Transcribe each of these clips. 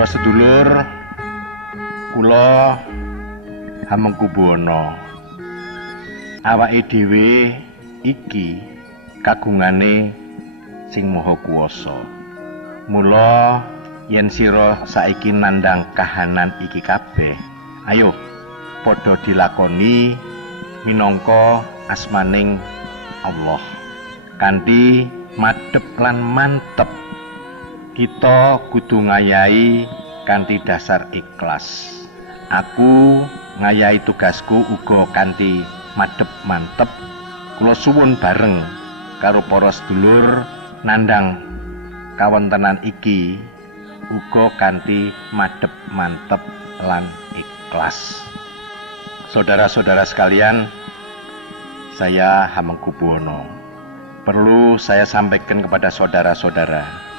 Para sedulur, kula Hamengkubuwana. Awake dhewe iki kagungane sing maha kuwasa. Mula yen sira saiki nandhang kahanan iki kabeh, ayo padha dilakoni minangka asmaning Allah. Kanthi madhep lan mantep, kita kudu ngayahi kanthi dasar ikhlas. Aku ngayahi tugasku uga kanthi madhep mantep. Kula suwun bareng karo para sedulur nandhang kawontenan iki uga kanthi madhep mantep lan ikhlas. Saudara-saudara sekalian, saya Hamengkubuwana. Perlu saya sampaikan kepada saudara-saudara,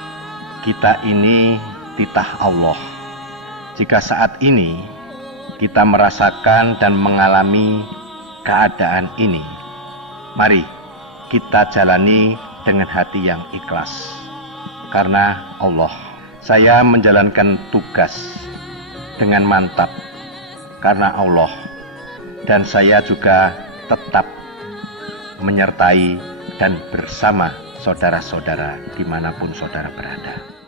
kita ini titah Allah. Jika saat ini kita merasakan dan mengalami keadaan ini, mari kita jalani dengan hati yang ikhlas. Karena Allah, saya menjalankan tugas dengan mantap karena Allah, dan saya juga tetap menyertai dan bersama saudara-saudara dimanapun saudara berada.